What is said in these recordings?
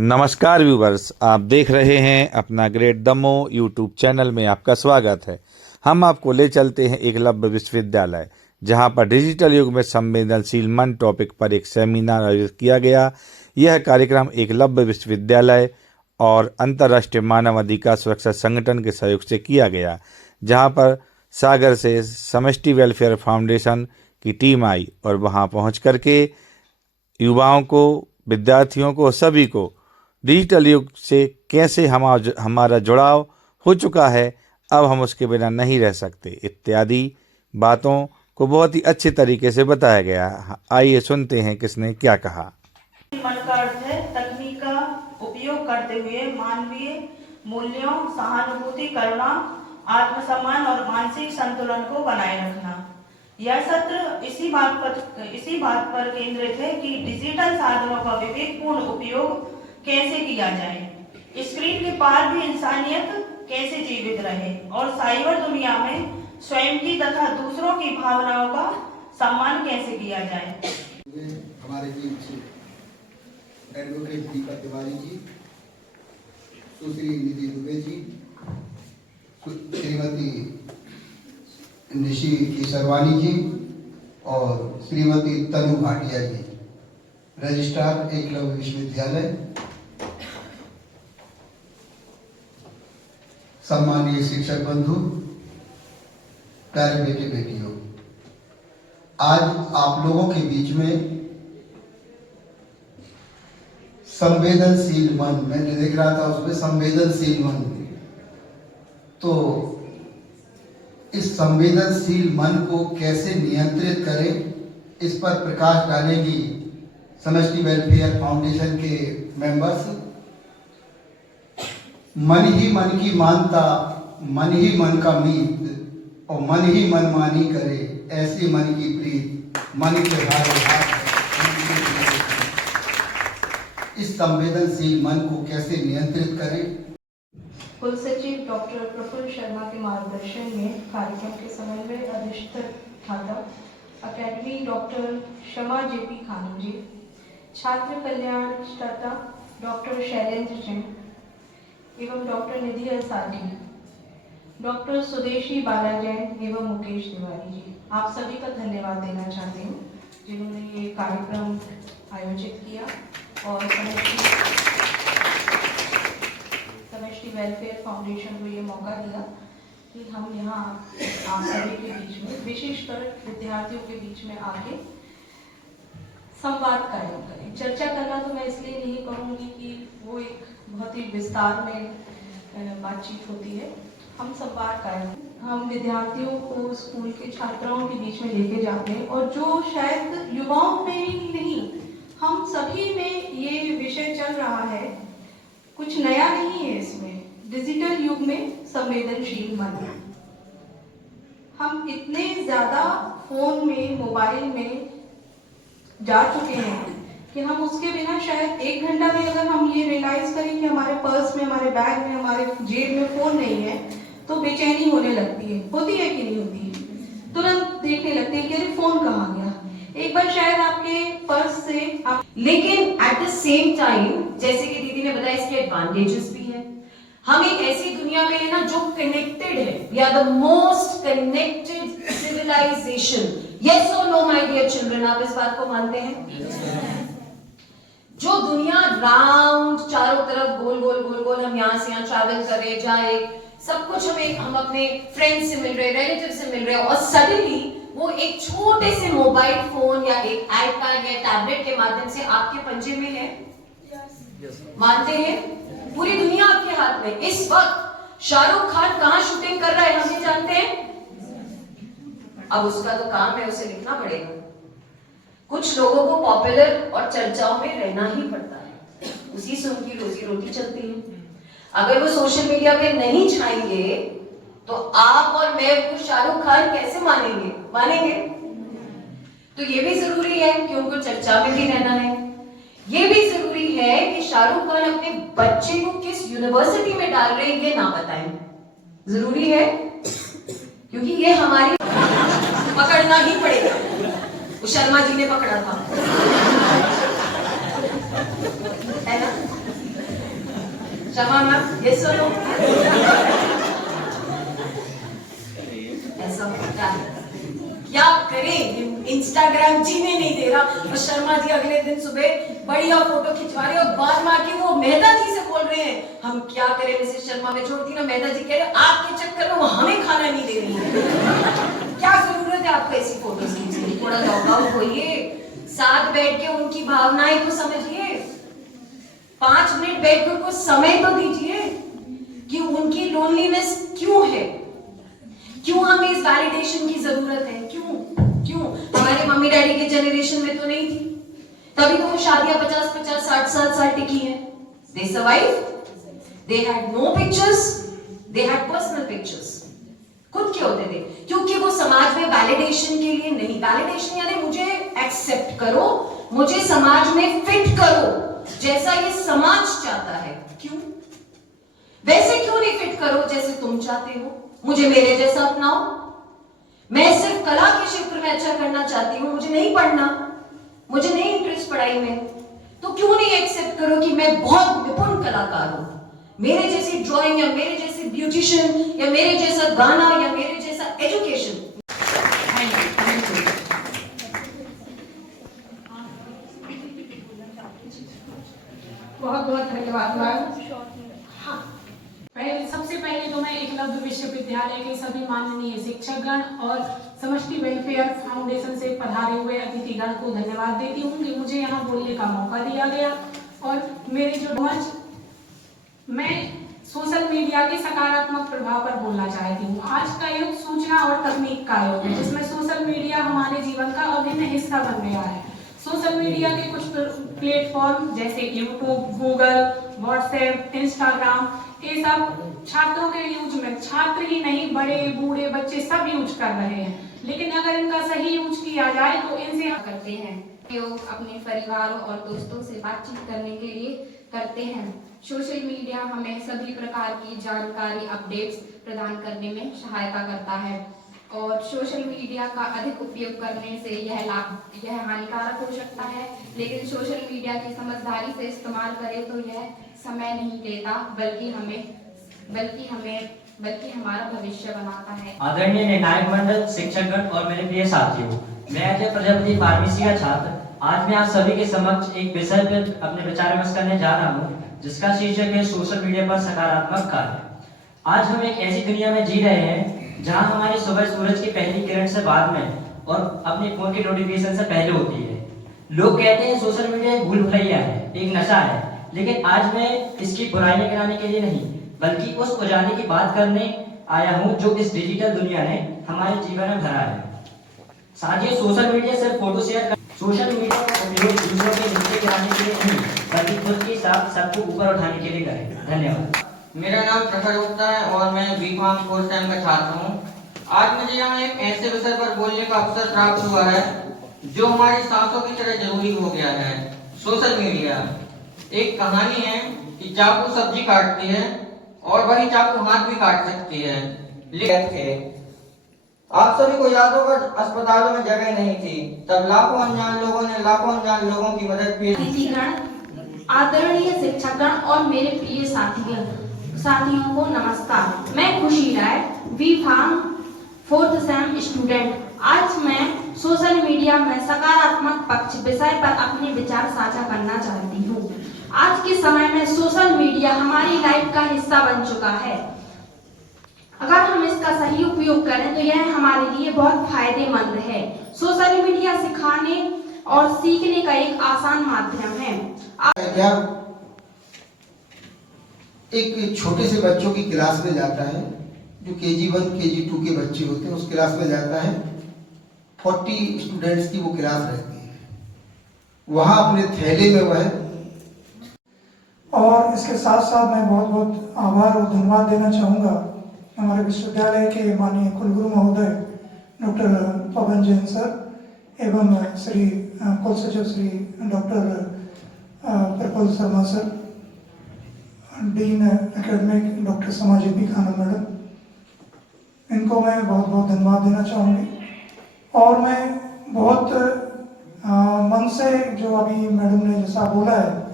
नमस्कार व्यूवर्स, आप देख रहे हैं अपना ग्रेट दमो यूट्यूब चैनल में आपका स्वागत है। हम आपको ले चलते हैं एकलव्य विश्वविद्यालय, जहां पर डिजिटल युग में संवेदनशील मन टॉपिक पर एक सेमिनार आयोजित किया गया। यह कार्यक्रम एकलव्य विश्वविद्यालय और अंतर्राष्ट्रीय मानव अधिकार सुरक्षा संगठन के सहयोग से किया गया, जहां पर सागर से समष्टि वेलफेयर फाउंडेशन की टीम आई और वहां पहुंच करके युवाओं को, विद्यार्थियों को, सभी को डिजिटल युग से कैसे हमारा जुड़ाव हो चुका है, अब हम उसके बिना नहीं रह सकते, इत्यादि बातों को बहुत ही अच्छे तरीके से बताया गया। आइए सुनते हैं किसने क्या कहा। मन का अर्थ है तकनीक का उपयोग करते हुए मानवीय मूल्यों, सहानुभूति, करुणा, आत्मसम्मान और मानसिक संतुलन को बनाए रखना। यह सत्र इसी बात पर केंद्रित है कि डिजिटल साधनों का विवेकपूर्ण उपयोग कैसे किया जाए, स्क्रीन के पार भी इंसानियत कैसे जीवित रहे और साइबर दुनिया में स्वयं की तथा दूसरों की भावनाओं का सम्मान कैसे किया जाए। हमारे बीच एडवोकेट दीपक तिवारी जी, सुश्री निधि दुबे जी, श्रीमती निशी केसरवानी जी और श्रीमती तनु भाटिया जी, रजिस्ट्रार एकलव्य विश्वविद्यालय। सम्मानीय शिक्षक बंधु, प्यारे बेटे बेटियों, आज आप लोगों के बीच में संवेदनशील मन, मैंने देख रहा था उसमें संवेदनशील मन, तो इस संवेदनशील मन को कैसे नियंत्रित करें, इस पर प्रकाश डालेंगी समष्टि वेलफेयर फाउंडेशन के मेंबर्स। मन ही मन की मानता, मन ही मन का मीत और मन ही मन मानी करे, ऐसे मन की प्रीत मन के हाथ। इस संवेदनशील मन को कैसे नियंत्रित करें। कुल सचिव डॉक्टर प्रफुल्ल शर्मा के मार्गदर्शन में कार्यक्रम के समन्वय अधिष्ठाता अकेडमी डॉक्टर शमा जेपी खानू जी, छात्र कल्याण कर्ता डॉक्टर शैलेंद्र सिंह एवं डॉक्टर निधि असाजी, डॉक्टर सुदेशी बाला जैन एवं मुकेश तिवारी जी, आप सभी का धन्यवाद देना चाहती हूँ जिन्होंने ये कार्यक्रम आयोजित किया और समष्टि वेलफेयर फाउंडेशन को ये मौका दिया कि हम यहाँ आप सभी के बीच में, विशेषकर विद्यार्थियों के बीच में आके संवाद कायम करें। चर्चा करना तो मैं इसलिए नहीं कहूँगी कि वो एक बहुत ही विस्तार में बातचीत होती है, हम संवाद कायम, हम विद्यार्थियों को, स्कूल के छात्राओं के बीच में लेके जाते हैं और जो शायद युवाओं में ही नहीं, हम सभी में ये विषय चल रहा है, कुछ नया नहीं है इसमें। डिजिटल युग में संवेदनशील मन, हम इतने ज्यादा फोन में, मोबाइल में जा चुके हैं कि हम उसके बिना शायद एक घंटा में अगर हम ये रियलाइज करें कि हमारे पर्स में, हमारे बैग में, हमारे जेब में फोन नहीं है तो बेचैनी होने लगती है। होती है कि नहीं होती है? तुरंत देखने लगते हैं कि अरे फोन कहाँ गया। एक बार शायद आपके पर्स से आप, लेकिन एट द सेम टाइम जैसे कि दीदी ने बताया, इसके एडवांटेजेस भी है। हम एक ऐसी दुनिया में है ना जो कनेक्टेड है। We are the most connected civilisation. Yes और नो माय डियर चिल्ड्रन, आप इस बात को मानते हैं? जो दुनिया राउंड, चारों तरफ गोल गोल गोल गोल, हम यहाँ से यहाँ ट्रैवल कर रहे, जा रहे, सब कुछ हम अपने फ्रेंड से मिल रहे, रिलेटिव से मिल रहे, और सडनली वो एक छोटे से मोबाइल फोन या एक आईपैड या टैबलेट के माध्यम से आपके पंजे में है। मानते हैं? पूरी दुनिया आपके हाथ में। इस वक्त शाहरुख खान कहां शूटिंग कर रहा है हम ये जानते हैं। अब उसका तो काम है, उसे लिखना पड़ेगा। कुछ लोगों को पॉपुलर और चर्चाओं में रहना ही पड़ता है, उसी से उनकी रोजी रोटी चलती है। अगर वो सोशल मीडिया पे नहीं छाएंगे तो आप और मैं उनको शाहरुख खान कैसे मानेंगे? मानेंगे? तो ये भी जरूरी है कि उनको चर्चा में भी रहना है। ये भी जरूरी है कि शाहरुख खान अपने बच्चे को किस यूनिवर्सिटी में डाल रहे हैं ये ना बताएं। जरूरी है, क्योंकि ये हमारी पकड़ना ही पड़ेगा। वो शर्मा जी ने पकड़ा था, है ना? क्षमा मैम, ये सुनो। ऐसा होता है, क्या करें, इंस्टाग्राम जीने नहीं दे रहा। और शर्मा जी अगले दिन सुबह बढ़िया फोटो खिंचवा रहे और बाद में आके वो मेहता जी से बोल रहे हैं हम क्या करें मिसेस शर्मा। में छोड़ती ना, मेहता जी कह रहे आपके चक्कर में वो हमें खाना नहीं दे रही है। क्या जरूरत है आपको ऐसी फोटोज खींचने की? थोड़ा लॉग आउट होइए, साथ बैठ के उनकी भावनाएं तो समझिए, 5 मिनट बैठ कर कुछ समय तो दीजिए कि उनकी लोनलीनेस क्यों है, क्यों हमें इस वैलिडेशन की जरूरत है, क्यों क्यों हमारे मम्मी डैडी के जनरेशन में तो नहीं थी, तभी तो वो शादियां 50-50 60 साल टिकी हैं। They survive, they had no pictures, they had personal pictures. खुद के होते थे, क्योंकि वो समाज में वैलिडेशन के लिए नहीं, वैलिडेशन यानी मुझे एक्सेप्ट करो, मुझे समाज में फिट करो जैसा ये समाज चाहता है। क्यों वैसे क्यों नहीं फिट करो जैसे तुम चाहते हो, मुझे मेरे जैसा अपनाओ। मैं सिर्फ कला के क्षेत्र में अच्छा करना चाहती हूँ, मुझे नहीं पढ़ना, मुझे नहीं इंटरेस्ट पढ़ाई में, तो क्यों नहीं एक्सेप्ट करो कि मैं बहुत निपुण कलाकार हूं, मेरे जैसी ड्राइंग या मेरे जैसे ब्यूटिशियन या मेरे जैसा गाना या मेरे जैसा एजुकेशन। बहुत बहुत धन्यवाद मैम। सबसे पहले तो मैं एकलव्य विश्वविद्यालय के सभी माननीय शिक्षकगण और समष्टि वेलफेयर फाउंडेशन से पधारे हुए अतिथिगण को धन्यवाद देती हूँ कि मुझे यहाँ बोलने का मौका दिया गया। और मेरे जो मंच, मैं सोशल मीडिया के सकारात्मक प्रभाव पर बोलना चाहती हूँ। आज का युग सूचना और तकनीक का युग है, जिसमें सोशल मीडिया हमारे जीवन का अभिन्न हिस्सा बन गया है। सोशल मीडिया के कुछ प्लेटफॉर्म जैसे यूट्यूब, गूगल, व्हाट्सएप, इंस्टाग्राम, ये सब छात्रों के यूज में, छात्र ही नहीं बड़े बूढ़े बच्चे सब यूज कर रहे हैं, लेकिन अगर इनका सही यूज किया जाए तो इनसे करते हैं। योग अपने परिवार और दोस्तों से बातचीत करने के लिए करते हैं। सोशल मीडिया हमें सभी प्रकार की जानकारी, अपडेट्स प्रदान करने में सहायता करता है और सोशल मीडिया का अधिक उपयोग करने से यह हानिकारक हो सकता है, लेकिन सोशल मीडिया की समझदारी से इस्तेमाल करें तो यह समय नहीं लेता बल्कि हमारा भविष्य बनाता है। आदरणीय निर्णायक मंडल, शिक्षकगण और मेरे प्रिय साथियों, मैं अजय प्रजापति फार्मेसी का छात्र आज मैं आप सभी के समक्ष एक विषय पर अपने विचार विमर्श करने जा रहा हूँ, जिसका शीर्षक है सोशल मीडिया पर सकारात्मक कार्य। आज हम एक ऐसी दुनिया में जी रहे हैं जहां हमारी सुबह सूरज की पहली किरण से बाद में और अपने फोन की नोटिफिकेशन से पहले होती है। लोग कहते हैं सोशल मीडिया एक भूल भुलैया है, एक नशा है, लेकिन आज मैं इसकी बुराई गिनाने के लिए नहीं बल्कि उस उजाले की बात करने आया हूं जो इस डिजिटल दुनिया ने हमारे जीवन में भरा है। साथियों, सोशल मीडिया सिर्फ फोटो शेयर, सोशल मीडिया का उपयोग दूसरों के नीचे गिराने के लिए नहीं बल्कि खुद के साथ सबको ऊपर उठाने के लिए करें। धन्यवाद। मेरा नाम प्रखर गुप्ता है और मैं बीकॉम कोर्स टाइम का छात्र हूँ। आज मुझे यहाँ एक ऐसे विषय पर बोलने का अवसर प्राप्त हुआ है जो हमारी सांसों की तरह जरूरी हो गया है। सोशल मीडिया एक कहानी है कि चाकू सब्जी काटती है और वही चाकू हाथ भी काट सकती है। लेकिन आप सभी को याद होगा, अस्पतालों में जगह नहीं थी, तब लाखों अनजान लोगों की मदद की। आदरणीय शिक्षकगण और मेरे प्रिय साथियों को नमस्कार। मैं Khushi Rai, B pharm 4th sem student. आज मैं सोशल मीडिया में सकारात्मक पक्ष विषय पर अपने विचार साझा करना चाहती हूँ। आज के समय में सोशल मीडिया हमारी लाइफ का हिस्सा बन चुका है। अगर हम इसका सही उपयोग करें तो यह हमारे लिए बहुत फायदेमंद है। सोशल मीडिया सिखाने और सीखने का एक आसान माध्यम है। क्या एक छोटे से बच्चों की क्लास में जाता है, जो KG1 KG2 के बच्चे होते हैं, उस क्लास में जाता है, 40 स्टूडेंट्स की वो क्लास रहती है, वहां अपने थैले में वह। और इसके साथ साथ मैं बहुत बहुत आभार और धन्यवाद देना चाहूँगा हमारे विश्वविद्यालय के माननीय कुलगुरु महोदय डॉक्टर पवन जैन सर एवं श्री कुल सचिव Shri doctor Prafulla Sharma sir, dean academic doctor समाजीपी खाना मैडम, इनको मैं बहुत बहुत धन्यवाद देना चाहूँगी। और मैं बहुत मन से, जो अभी मैडम ने जैसा बोला है,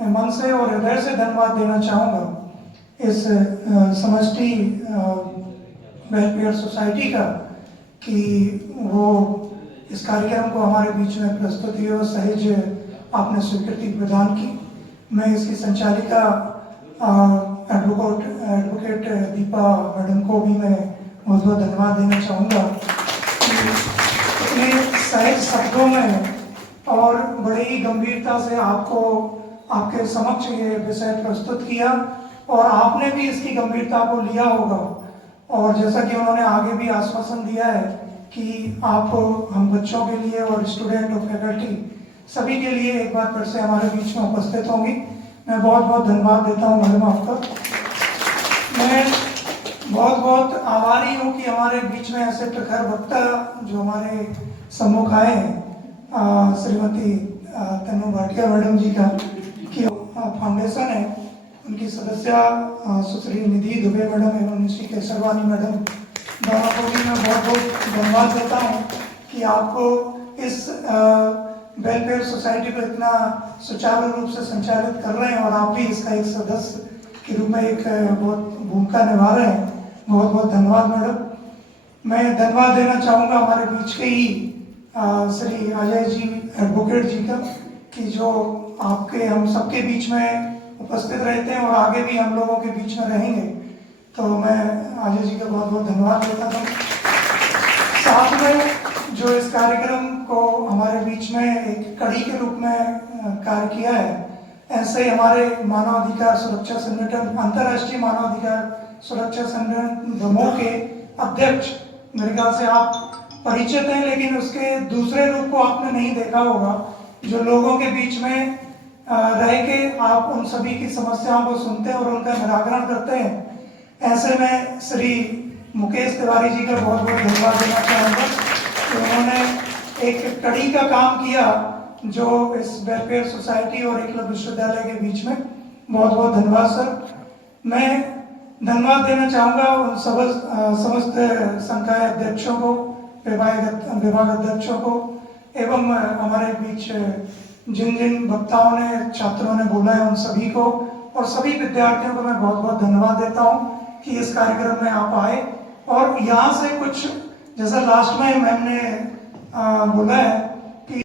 मैं मन से और हृदय से धन्यवाद देना चाहूँगा इस समष्टि वेलफेयर सोसाइटी का कि वो इस कार्यक्रम को हमारे बीच में प्रस्तुति और सहज आपने स्वीकृति प्रदान की। मैं इसकी संचालिका एडवोकेट दीपा मैडम को भी मैं बहुत बहुत धन्यवाद देना चाहूँगा कि इतने सहज शब्दों में और बड़े ही गंभीरता से आपको आपके समक्ष ये विषय प्रस्तुत किया और आपने भी इसकी गंभीरता को लिया होगा। और जैसा कि उन्होंने आगे भी आश्वासन दिया है कि आप हम बच्चों के लिए और स्टूडेंट और फैकल्टी सभी के लिए एक बार फिर से हमारे बीच में उपस्थित होंगी। मैं बहुत बहुत धन्यवाद देता हूँ मैडम आपका। मैं बहुत बहुत आभारी हूँ कि हमारे बीच में ऐसे प्रखर वक्ता जो हमारे सम्मुख आए हैं, श्रीमती तनु भाटिया मैडम जी का कि फाउंडेशन है, उनकी सदस्य सुश्री निधि दुबे मैडम एवं श्री केसरवानी मैडम, दोनों को भी मैं बहुत बहुत धन्यवाद देता हूँ कि आपको इस वेलफेयर सोसाइटी को इतना सुचारू रूप से संचालित कर रहे हैं और आप भी इसका एक सदस्य के रूप में एक बहुत भूमिका निभा रहे हैं। बहुत बहुत धन्यवाद मैडम। मैं धन्यवाद देना चाहूँगा हमारे बीच के ही श्री अजय जी एडवोकेट जी का कि जो आपके हम सबके बीच में उपस्थित रहते हैं और आगे भी हम लोगों के बीच में रहेंगे। तो मैं अजय जी का बहुत बहुत धन्यवाद देता हूँ। साथ में जो इस कार्यक्रम को हमारे बीच में एक कड़ी के रूप में कार्य किया है, ऐसे ही हमारे मानवाधिकार सुरक्षा संगठन, अंतर्राष्ट्रीय मानवाधिकार सुरक्षा संगठन दमोह के अध्यक्ष, मेरे ख्याल से आप परिचित हैं लेकिन उसके दूसरे रूप को आपने नहीं देखा होगा, जो लोगों के बीच में रह के आप उन सभी की समस्याओं को सुनते हैं और उनका निराकरण करते हैं। ऐसे में श्री मुकेश तिवारी जी का बहुत बहुत धन्यवाद देना चाहूँगा कि उन्होंने एक कड़ी का काम किया जो इस वेलफेयर सोसाइटी और एकलव्य विश्वविद्यालय के बीच में। बहुत बहुत धन्यवाद सर। मैं धन्यवाद देना चाहूँगा उन समस्त संकाय अध्यक्षों को, विभाग अध्यक्षों को एवं हमारे बीच जिन जिन वक्ताओं ने, छात्रों ने बोला है उन सभी को और सभी विद्यार्थियों को मैं बहुत बहुत धन्यवाद देता हूँ कि इस कार्यक्रम में आप आए और यहाँ से कुछ, जैसा लास्ट में मैम ने बोला है